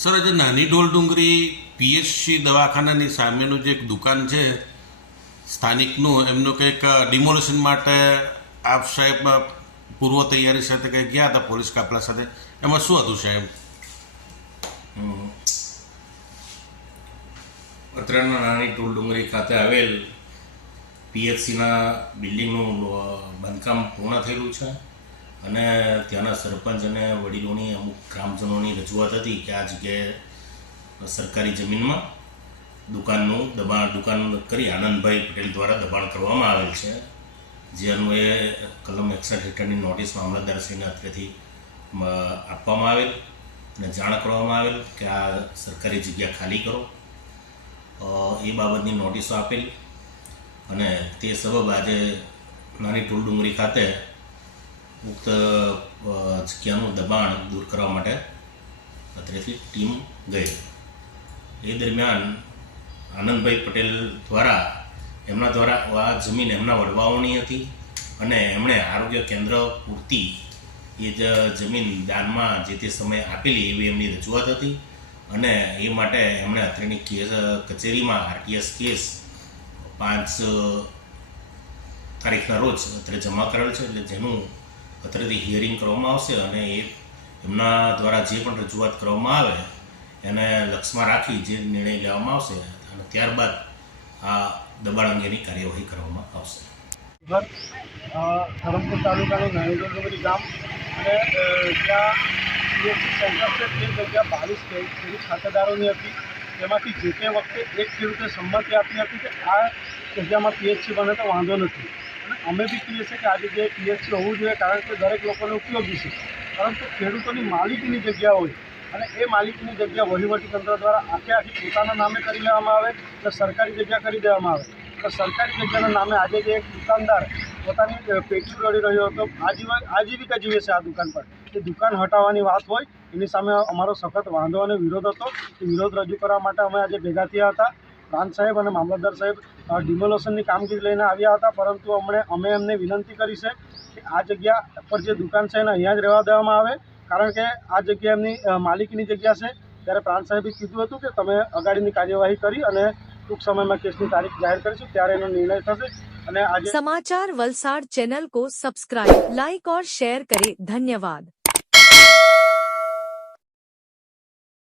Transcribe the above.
Sir, આજે નાની ઢોલ ડુંગરી પીએચસી દવાખાનાની સામેનું જે એક દુકાન છે સ્થાનિકનું, એમનું કંઈક ડિમોલેશન માટે આપ સાહેબ પૂર્વ તૈયારી સાથે કંઈક ગયા હતા પોલીસ કાફલા સાથે, એમાં શું હતું સાહેબ? અત્રેના નાની ઢોલ ડુંગરી ખાતે આવેલ પીએચસીના બિલ્ડિંગનું બાંધકામ પૂર્ણ થયેલું છે અને ત્યાંના સરપંચ અને વડીલોની અમુક ગ્રામજનોની રજૂઆત હતી કે આ જગ્યાએ સરકારી જમીનમાં દુકાન કરી આનંદભાઈ પટેલ દ્વારા દબાણ કરવામાં આવેલ છે, જે અન્વયે કલમ 61 હેઠળની નોટિસ મામલતદારશ્રીને અત્રેથી આપવામાં આવેલ અને જાણ કરવામાં આવેલ કે આ સરકારી જગ્યા ખાલી કરો. એ બાબતની નોટિસો આપેલ અને તે સબબ આજે નાની ઢોલ ડુંગરી ખાતે ઉક્ત જગ્યાનું દબાણ દૂર કરવા માટે અત્રેથી ટીમ ગઈ. એ દરમિયાન આનંદભાઈ પટેલ એમના દ્વારા આ જમીન એમના વડવાઓની હતી અને એમણે આરોગ્ય કેન્દ્ર પૂરતી એ જ જમીન દાનમાં જે તે સમયે આપેલી એવી એમની રજૂઆત હતી અને એ માટે એમણે અત્રેની કચેરીમાં RTS કેસ 5 તારીખના રોજ અત્રે જમા કરેલ છે, એટલે જેનું અત્રેથી હિયરિંગ કરવામાં આવશે અને એ એમના દ્વારા જે પણ રજૂઆત કરવામાં આવે એને લક્ષમાં રાખી જે નિર્ણય લેવામાં આવશે અને ત્યારબાદ આ દબાણ અંગેની કાર્યવાહી કરવામાં આવશે. ધરમપુર તાલુકાનું નાની ઢોલ ડુંગરી ગામ અને ત્યાં પીએચસી સેન્ટર છે તે જગ્યા 22 ખેડૂત ખાતેદારોની હતી. તેમાંથી જે તે વખતે એક ખેડૂતે સંમતિ આપી હતી કે આ જગ્યામાં પીએચસી બને તો વાંધો નથી અને અમે બી કહીએ છીએ કે આ જગ્યાએ પીએચસી હોવું જોઈએ, કારણ કે દરેક લોકોને ઉપયોગી છે. પરંતુ ખેડૂતોની માલિકીની જગ્યા હોય અને એ માલિકીની જગ્યા વહીવટીતંત્ર દ્વારા આખી પોતાના નામે કરી લેવામાં આવે અને સરકારી જગ્યા કરી દેવામાં આવે. તો સરકારી જગ્યાના નામે આજે જે એક દુકાનદાર પોતાની પેટી દોડી રહ્યો હતો, આજીવિકા જીવે છે આ દુકાન પર, એ દુકાન હટાવવાની વાત હોય એની સામે અમારો સખત વાંધો અને વિરોધ હતો. એ વિરોધ રજૂ કરવા માટે અમે આજે ભેગા થયા હતા. પ્રાંત સાહેબ અને મામલતદાર સાહેબ ડિમોલેશનની કામગીરી લઈને આવ્યા હતા, પરંતુ અમે એમને વિનંતી કરી છે કે આ જગ્યા પર જે દુકાન છે એને અહીંયા જ રહેવા દેવામાં આવે, કારણ કે આ જગ્યા એમની માલિકીની જગ્યા છે. ત્યારે પ્રાંત સાહેબે કીધું હતું કે તમે અગાડીની કાર્યવાહી કરી અને ટૂંક સમયમાં કેસની તારીખ જાહેર કરીશું, ત્યારે એનો નિર્ણય થશે. અને આજે समाचार वलसाड चैनल को सब्सक्राइब, लाइक और शेयर करें. धन्यवाद.